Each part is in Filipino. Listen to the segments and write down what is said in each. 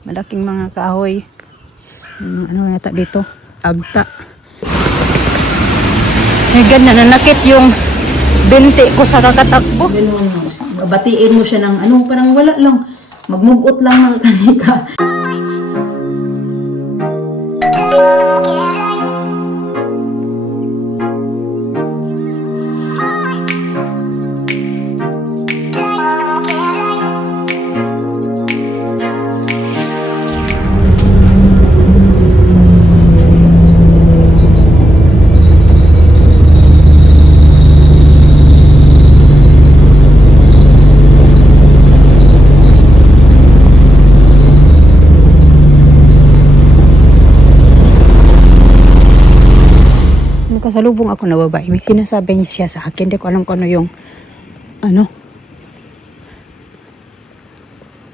Malaking mga kahoy. Ano yata dito? Agta. Ngayon na nanakit yung binti ko sa kakatakbo. Batiin mo siya ng ano, parang wala lang. Magmugot lang mga kanika. Kasalubong ako na babae. May sinasabi niya siya sa akin. Hindi ko alam kung ano yung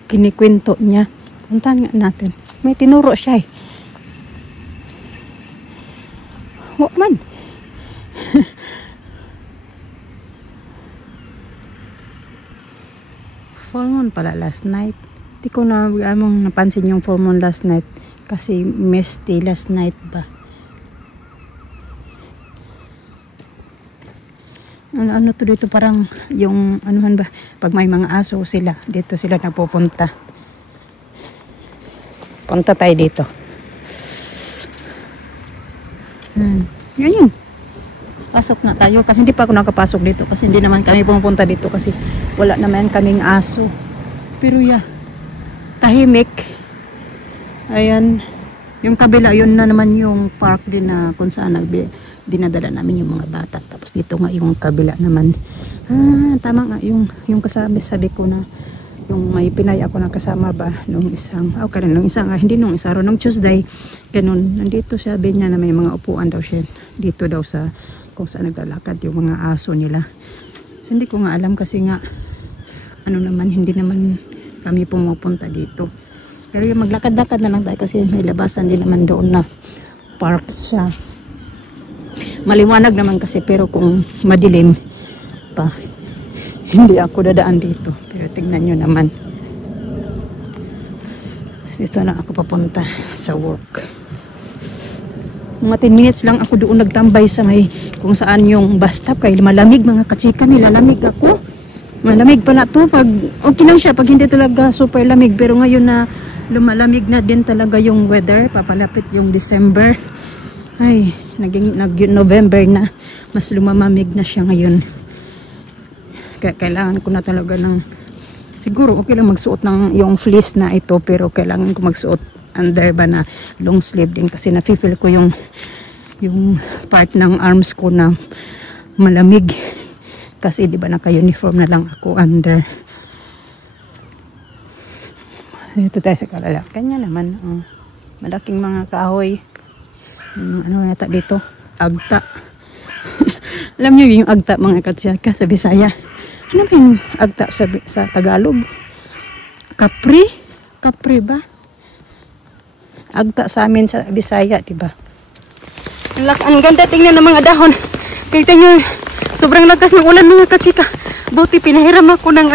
kinikwento niya. Puntahan nga natin. May tinuro siya eh. Wak man. Full moon pala last night. Hindi ko na napansin yung full moon last night. Kasi misty last night ba. Ano to dito, parang yung anuhan ba, pag may mga aso sila, dito sila napupunta. Punta tayo dito. Ganyan. Pasok nga tayo kasi hindi pa ako nakapasok dito kasi hindi naman kami pumunta dito kasi wala naman kaming aso. Pero tahimik. Ayan. Yung kabila, yun na naman yung park din na kung saan dinadala namin yung mga bata. Tapos dito nga yung kabila naman. Tama nga yung sabi ko na yung may Pinay ako na kasama ba nung isang, hindi nung isa nung Tuesday, ganun, nandito sabi niya na may mga upuan daw siya dito daw sa kung saan naglalakad yung mga aso nila. So, hindi ko nga alam kasi nga hindi naman kami pumupunta dito. Pero yung maglakad-lakad na lang tayo kasi may labasan din naman doon na park siya. Maliwanag naman kasi pero kung madilim pa hindi ako dadaan dito. Pero tingnan nyo naman. Dito na ako papunta sa work. Mga 10 minutes lang ako doon nagtambay sa may kung saan yung bus stop. Kaya malamig mga kachika, nilalamig ako. Malamig pala to pag okay lang siya pag hindi talaga super lamig. Pero ngayon na lumalamig na din talaga yung weather. Papalapit yung December. Ay, nag-November na. Mas lumamamig na siya ngayon. Kaya kailangan ko na talaga ng siguro okay lang magsuot ng yung fleece na ito pero kailangan ko magsuot under ba na long sleeve din kasi nafe-feel ko yung part ng arms ko na malamig kasi di ba naka-uniform na lang ako under. Dito tayo sa kalala. Kanya naman malaking mga kahoy. Ano yata dito? Agta. Alam niyo yung agta mga katsiyaka sa Bisaya. Ano ba yung agta sa Tagalog? Kapri? Kapri ba? Agta sa amin sa Bisaya, diba? Ang ganda tingnan ng mga dahon. Kita nyo, sobrang lakas ng ulan mga katsika. Buti pinahiram ako ng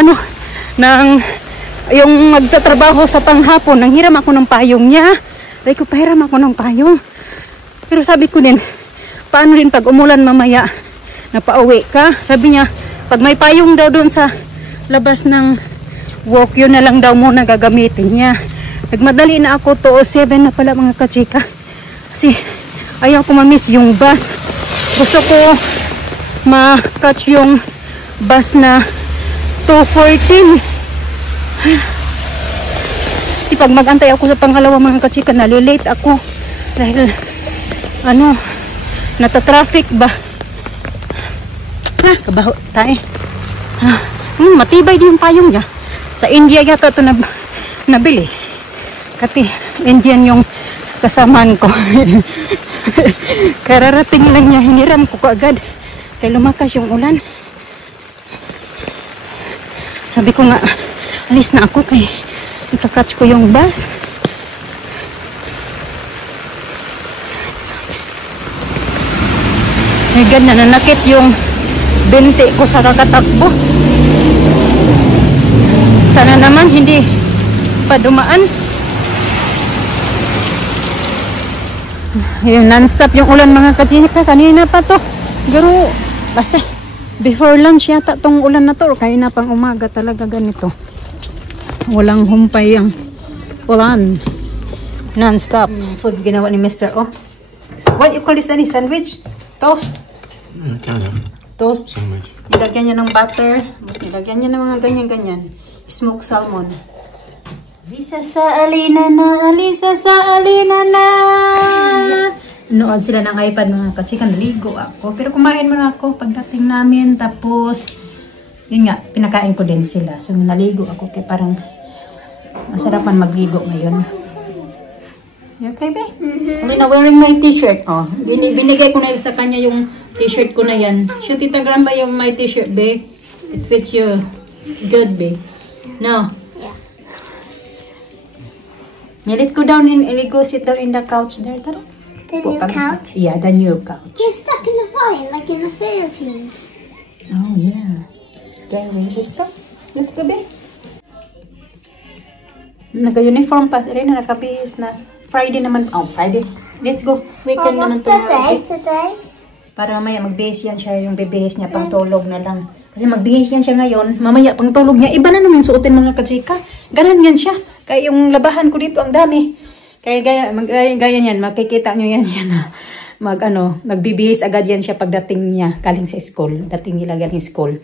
yung magtatrabaho sa panghapon. Nanghiram ako ng payong niya. Dahil ko pahiram ako ng payong. Pero sabi ko din, paano din pag umulan mamaya, napauwi ka? Sabi niya, pag may payong daw doon sa labas ng walk, yun na lang daw muna gagamitin niya. Nagmadali na ako, 2:07 na pala mga kachika. Kasi ayaw ko ma-miss yung bus. Gusto ko ma-catch yung bus na 2:14. Kasi pag mag-antay ako sa pangalawa mga kachika, nalilate ako. Dahil nata-traffic ba? Kabaho tayo. Matibay din yung payong niya. Sa India yata ito nabili. Kasi Indian yung kasamaan ko. Kararating lang niya, hiniram ko kaagad. Kaya lumakas yung ulan. Sabi ko nga, alis na ako kay ikakatch ko yung bus. Ngayon na nanakit yung binti ko sa kakatakbo. Sana naman hindi pa dumaan. Yung non-stop yung ulan mga kachika. Kanina pa to. Pero, basta, before lunch yata tong ulan na to. Kanina pang umaga talaga ganito. Walang humpay ang ulan. Non-stop. Food ginawa ni Mr. Oh. What you call this, any sandwich? Toast? Toast. Sandwich. Nilagyan niya ng butter. Nilagyan niya ng mga ganyan-ganyan. Smoked salmon. Alisa sa Alina na, Alisa sa Alina na. Nood sila ng iPad mga kachika, naligo ako. Pero kumain muna ako pagdating namin. Tapos, yun nga, pinakain ko din sila. So, naligo ako kaya parang masarapan magligo ngayon. You okay, be? Alina, wearing my t-shirt. Oh, binigay ko na sa kanya yung t-shirt ko na yan. Shoot, Tita Grandma yung my t-shirt, be. It fits you good, be. No. Yeah, let's go down and go sit down in the couch there. Tara. The new couch? Yeah, the new couch. Get stuck in the fire like in the Philippines. Oh, yeah. Scary. Let's go. Let's go, babe. Naka-uniform pa rin na nakabihis na. Friday naman. Oh, Friday. Let's go. Weekend naman What's the day today? Para mamaya magbihis yan siya. Yung bibihis niya pang tulog na lang. Kasi magbihis yan siya ngayon. Mamaya pang tulog niya. Iba na naman suotin mga kachika. Ganan yan siya. Kaya yung labahan ko dito ang dami. Kaya gaya niyan, makikita nyo yan na nagbibihis agad yan siya pagdating niya galing sa school. Dating nila galing school.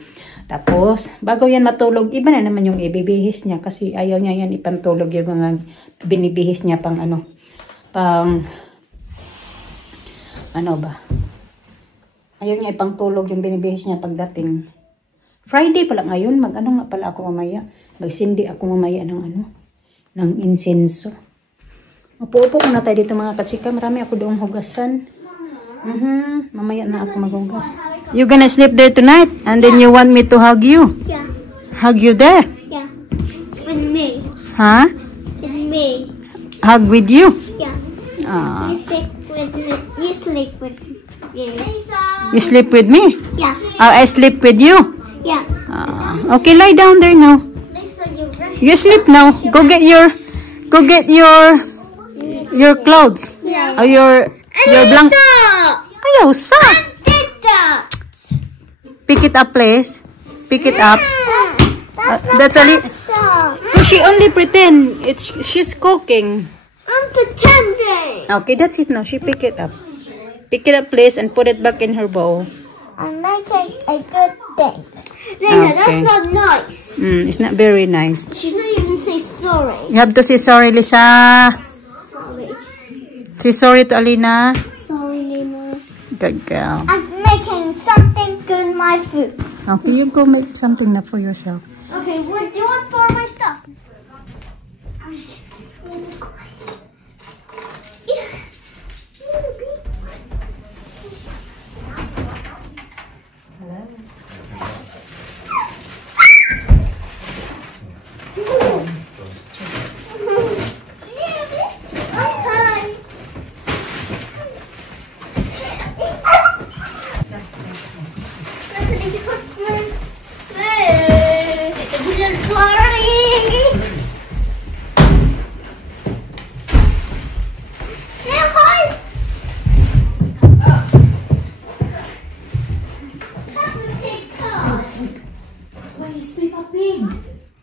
Tapos, bago yan matulog, iba na naman yung ibibihis niya kasi ayaw niya yan ipantulog yung mga binibihis niya pang ayaw niya ipantulog yung binibihis niya pagdating. Friday pala ngayon, nga pala ako mamaya. Magsindi ako mamaya ng insenso. Upo-upo muna tayo dito mga kachika. Marami ako doong hugasan. Mamaya na ako maghugas. You gonna sleep there tonight? And then you want me to hug you? Yeah. Hug you there? Yeah. With me. Huh? With me. Hug with you? Yeah. Ah. You sleep with me. You sleep with me. You sleep with me? Yeah. Oh, I sleep with you? Yeah. Okay, lie down there now. You sleep now. Go get your clothes. Yeah. Or your blanket. Ayaw sa. Pick it up, please. Pick it up. That's a no, she only pretend. She's cooking. I'm pretending. Okay, that's it now. She pick it up. Pick it up, please, and put it back in her bowl. I'm making a good thing. Lena, that's not nice. It's not very nice. She's not even say sorry. You have to say sorry, Lisa. Sorry. Say sorry to Alina. Sorry, Lena. Good girl. I'm making something good in my food. Okay, you go make something now for yourself. Okay, what do you want for my stuff?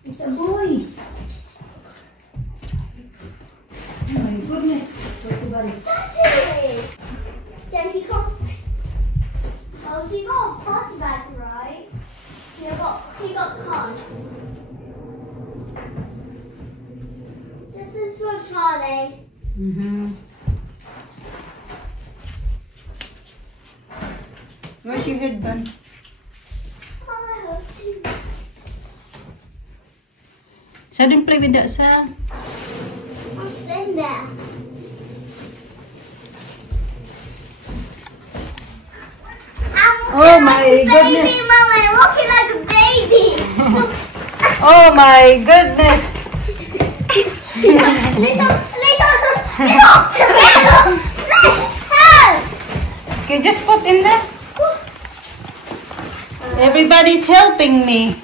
It's a boy. Oh my goodness. What's the body? Then he got a party bag, right? He got cards. This is for Charlie. Where's your headband? I hope to. So don't play with that, sir. What's in there? Oh my goodness. Baby, Mama, I'm walking like a baby. Oh my goodness. Okay, just put in there. Everybody's helping me.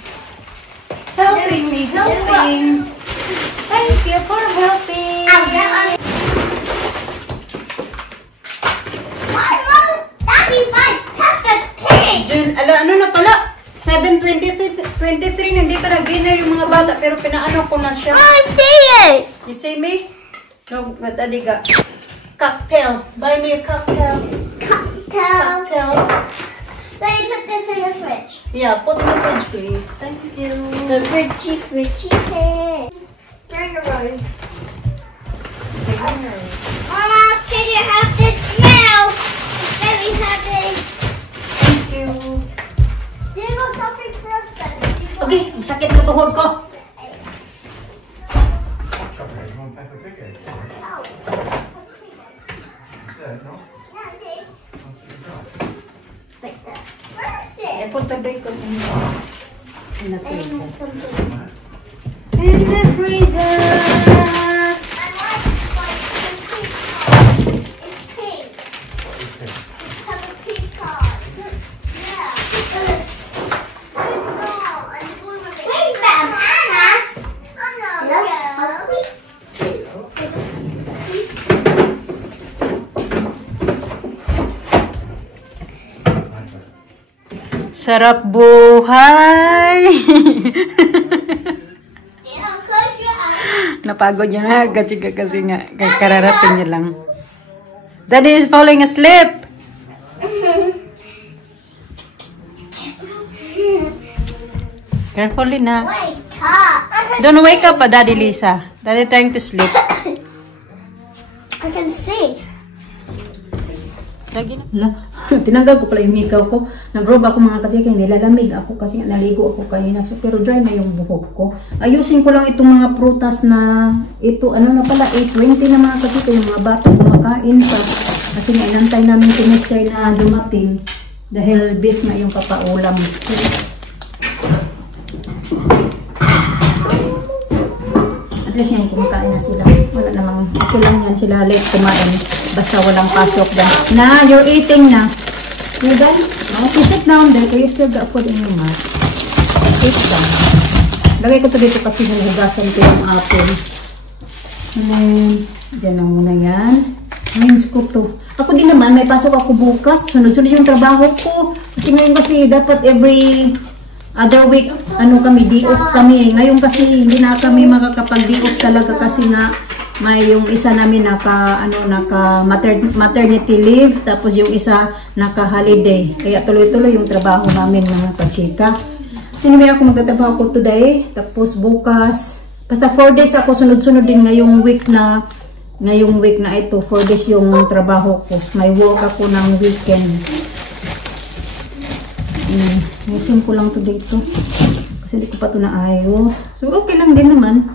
Helping. Thank you for helping. dinner yung mga bata, pero pinaano ko na siya. I see it. You see me? No, mataliga. Cocktail. Buy me a cocktail. Cocktail. Let me put this in the fridge. Yeah, put in the fridge, please. Thank you. The fridgy thing. Bring it on. Mama, can you have this now? Let me have it. Thank you. Do you go shopping for us then? Okay, sakit na tuhod ko. Like that. Where's it? I put the bacon in the freezer. Something. In the freezer. I like the pink card. It's pink. It has a pink card. Yeah. It's small and blue with it. Pink bananas. Oh no. Sarap buhay! Close your eyes. Napagod niya na kasi nga kararating niya lang. Daddy is falling asleep! Carefully na. Wake up. Don't wake up, Daddy Lisa. Daddy trying to sleep. I can see. Lagi na. Tinanggal ko pala yung hikaw ko. Nag-robe ako mga katika. Nilalamig ako kasi naligo ako kanina. So, pero dry na yung buhok ko. Ayusin ko lang itong mga prutas na ito. Ano na pala? 8:20 na mga katika. Yung mga bata kumakain pa. Kasi nga inantay namin si Mister na dumating. Dahil beef na yung papaulam. At least yan, kumakain na sila. Wala namang, okay lang yan sila late kumain. Basta walang pasok dyan. Na, you're eating na. You done? Okay, sit down there. You still got food in your mouth. Sit down. Lagay ko to dito kasi hinugasan ko yung apple. Diyan na muna yan. Means ko to. Ako din naman, may pasok ako bukas. Sunod-sunod yung trabaho ko. Kasi ngayon kasi dapat every other week, kami, day off kami. Ngayon kasi hindi na kami makakapag-day off talaga kasi nga may yung isa namin naka maternity leave, tapos yung isa naka holiday. Kaya tuloy-tuloy yung trabaho namin mga kachika. Anyway, ako magtatrabaho ko today, tapos bukas. Basta 4 days ako sunod-sunod din ngayong week na ito. 4 days yung trabaho ko. May work ako ng weekend. Ayusin ko lang to dito. Kasi hindi ko pa to naayos. So, okay lang din naman.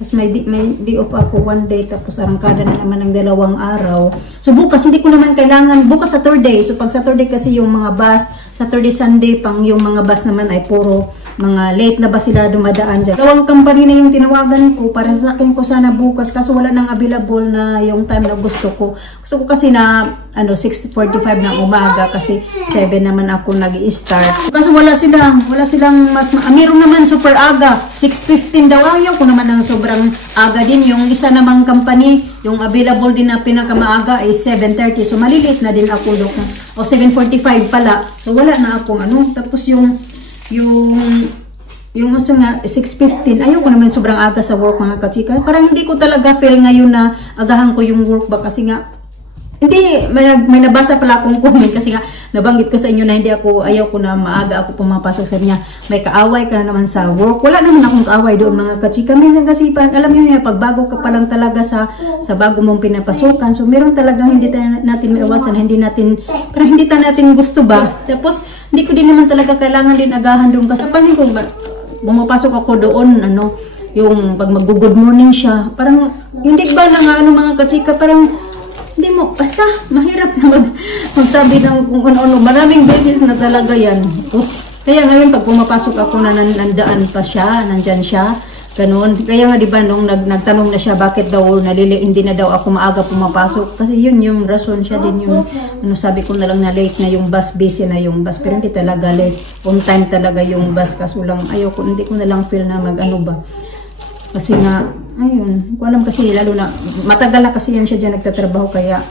Tapos may day off ako 1 day. Tapos arangkada na naman ng 2 araw. So, bukas hindi ko naman kailangan. Bukas Saturday. So, pag Saturday kasi yung mga bus. Saturday, Sunday, pang yung mga bus naman ay puro mga late na ba sila dumadaan dyan. Dalawang company na yung tinawagan ko para sa akin ko sana bukas. Kaso wala nang available na yung time na gusto ko. Gusto ko kasi na 6:45 ng umaga kasi 7 naman ako nag-i-start. Kaso wala silang mas meron naman super aga. 6:15 daw. Ayaw ko naman ng sobrang aga din. Yung isa namang company, yung available din na pinakamaaga is 7:30. So maliliit na din ako doon. O 7:45 pala. So wala na akong Tapos yung uso nga 6:15, ayaw ko naman sobrang aga sa work mga kachika. Parang hindi ko talaga feel ngayon na agahan ko yung work ba kasi nga hindi, may nabasa pala akong comment kasi nga nabanggit ko sa inyo na ayaw ko na maaga ako pumapasok sa niya. May kaaway ka naman sa work. Wala naman akong kaaway doon mga kachika. Minsan kasi alam niyo na pag bago ka pa lang talaga sa bago mong pinapasukan. So meron talagang hindi natin maiwasan, hindi natin gusto ba. Tapos hindi ko din naman talaga kailangan din agahan doon kasi paano kung bumapasok ako doon yung pag mag-good morning siya. Parang hindi ba na mga kachika parang hindi mo, basta mahirap na magsabi ng kung ano-ano. Maraming beses na talaga yan. Kaya ngayon pag pumapasok ako na nandyan siya, ganun. Kaya nga diba nung nagtanong na siya bakit daw hindi na daw ako maaga pumapasok. Kasi yun yung rason siya din yung, sabi ko na lang na late na yung bus, busy na yung bus. Pero hindi talaga late. On time talaga yung bus. Kaso lang, hindi ko na lang feel na ba. Kasi nga, ayun, ko alam kasi lalo na, matagal na kasi yan siya dyan nagtatrabaho kaya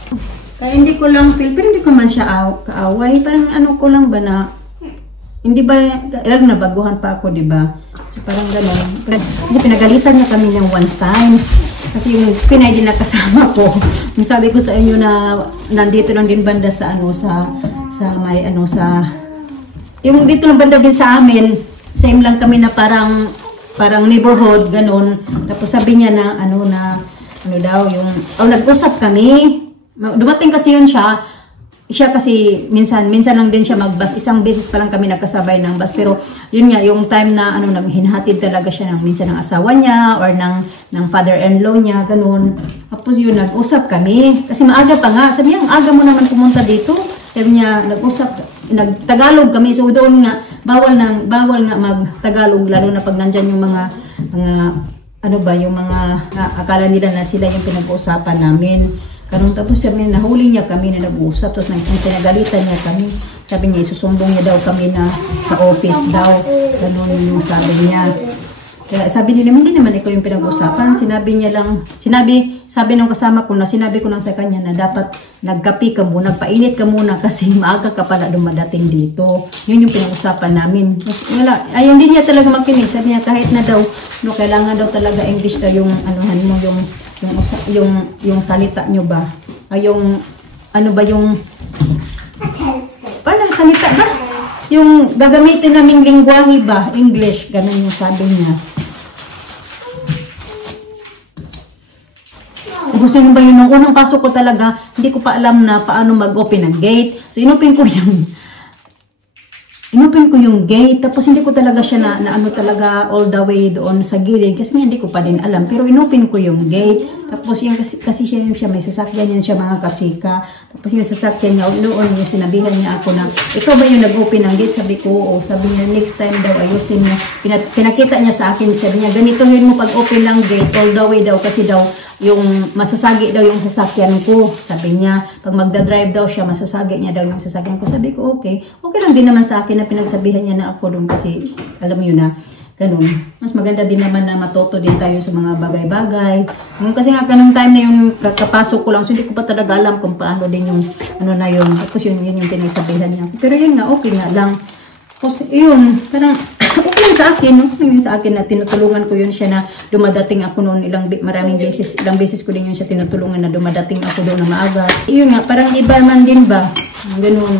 hindi ko lang feel, pero hindi ko man siya kaaway. Parang ko lang ba na, hindi ba, lalo na baguhan pa ako, diba? So, Parang gano'n. Kasi pinagalitan niya kami ng once time. Kasi yung Pinay din na kasama ko. Yung sabi ko sa inyo na nandito lang din banda sa ano sa may ano sa yung dito lang banda din sa amin. Same lang kami na parang neighborhood gano'n. Tapos sabi niya na ano daw yung nag-usap kami. Dumating kasi yun siya kasi minsan lang din siya mag-bus. Isang beses pa lang kami nagkasabay ng bus. Pero yun nga, yung time na hinhatid talaga siya minsan ng asawa niya or ng father-in-law niya, ganun. Tapos yun, nag-usap kami. Kasi maaga pa nga. Sabi niya, ang aga mo naman pumunta dito. Sabi niya, nag-Tagalog kami. So doon nga, bawal nga mag-Tagalog, lalo na pag nandyan yung mga yung mga akala nila na sila yung pinag-uusapan namin. Ganun, tapos sabi niya, nahuli niya kami na nag-uusap, tapos pinagalitan niya kami. Sabi niya, isusumbong niya daw kami na sa office daw. Ganun yung sabi niya. Kaya sabi nila, hindi naman ikaw yung pinag-usapan. Sabi nung kasama ko na, sinabi ko lang sa kanya na dapat nagkapi ka muna, nagpainit ka muna kasi maaga ka pala dumadating dito. Yun yung pinag-usapan namin. Wala, ayun din niya talaga makinig. Sabi niya, kahit na daw, kailangan daw talaga English daw yung anuhan mo, yung salita nyo ba? Ay, yung paano salita ba? Yung gagamitin naming lingwahe ba? English, ganun yung sabi niya. Gusto nyo ba yun? Nung unang pasok ko talaga, hindi ko pa alam na paano mag-open ng gate. So, inopen ko yung gate. Tapos, hindi ko talaga siya na ano talaga all the way doon sa gilid. Kasi hindi ko pa din alam. Pero, inopen ko yung gate. Tapos, yung, kasi siya may sasakyan yan siya mga kachika. Tapos, yung sasakyan niya, noon yung sinabihan niya ako na, ikaw ba yung nag-open ng gate? Sabi ko, oo. Sabi niya, next time daw, ayusin mo. Pinakita niya sa akin. Sabi niya, ganito yun mo pag-open ng gate all the way daw. Kasi daw, yung masasagi daw yung sasakyan ko. Sabi niya, pag magdadrive daw siya, masasagi niya daw yung sasakyan ko. Sabi ko, okay. Okay lang din naman sa akin na pinagsabihan niya na ako doon kasi, alam mo yun na, ganun. Mas maganda din naman na matuto din tayo sa mga bagay-bagay. Kasi nga, ganun time na yung kakapasok ko lang, so hindi ko pa talaga alam kung paano din yung, ano na yun. Tapos yun yung pinagsabihan niya. Pero yun nga, okay nga lang. Tapos yun, parang, okay sa akin, no? Yung sa akin na tinutulungan ko yun siya na dumadating ako noon ilang beses ko din yun siya tinutulungan na dumadating ako doon na maaga. Yun nga, parang iba man din ba? Ganun,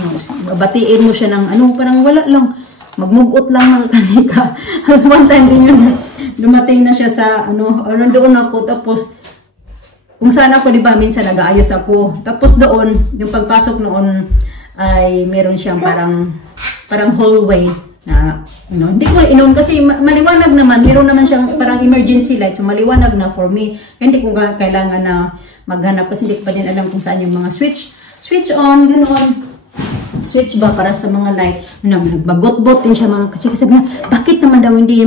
batiin mo siya ng ano, parang wala lang. Magmugot lang mga kanika. Tapos one time din yun, dumating na siya sa ano, nandoon ako, tapos kung saan ako, di ba, minsan nag-aayos ako. Tapos doon, yung pagpasok noon ay meron siyang parang hallway na hindi ko inon kasi maliwanag naman, meron naman siyang parang emergency light, so maliwanag na for me. Hindi ko kailangan na maghanap kasi hindi ko pa din alam kung saan yung mga switch on, ganoon. Switch ba para sa mga light. Nagbagot-bot din siya mga kasi sabi niya, bakit naman daw hindi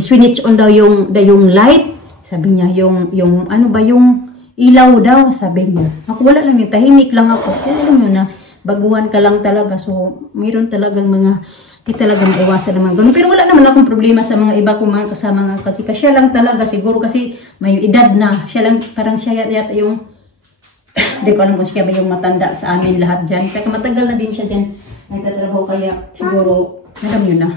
switch on daw yung light? Sabi niya, yung ano ba yung ilaw daw, sabi niya. Ako wala lang yun, tahimik lang ako. Kaya alam yun na, baguhan ka lang talaga. So, mayroon talagang di talaga maiwasan naman ganun. Pero wala naman akong problema sa mga iba kong mga kasama nga kasi siya lang talaga siguro kasi may edad na. Siya lang, parang siya yata yung, hindi ko alam kung siya ba yung matanda sa amin lahat dyan. Kaya matagal na din siya dyan. Nagtatrabaho kaya siguro, alam yun na.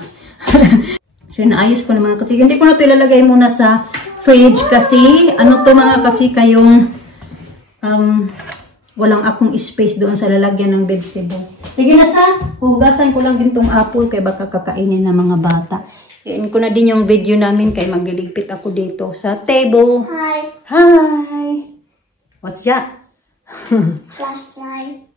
So, naayos ko na mga kachika. Hindi ko na ito ilalagay muna sa fridge kasi, ano to mga kachika yung, walang akong space doon sa lalagyan ng vegetable. Sige na hugasan ko lang din tong apple kay baka kakainin ng mga bata. Iyan ko na din yung video namin kay magliligpit ako dito sa table. Hi. Hi. What's that? Flashlight.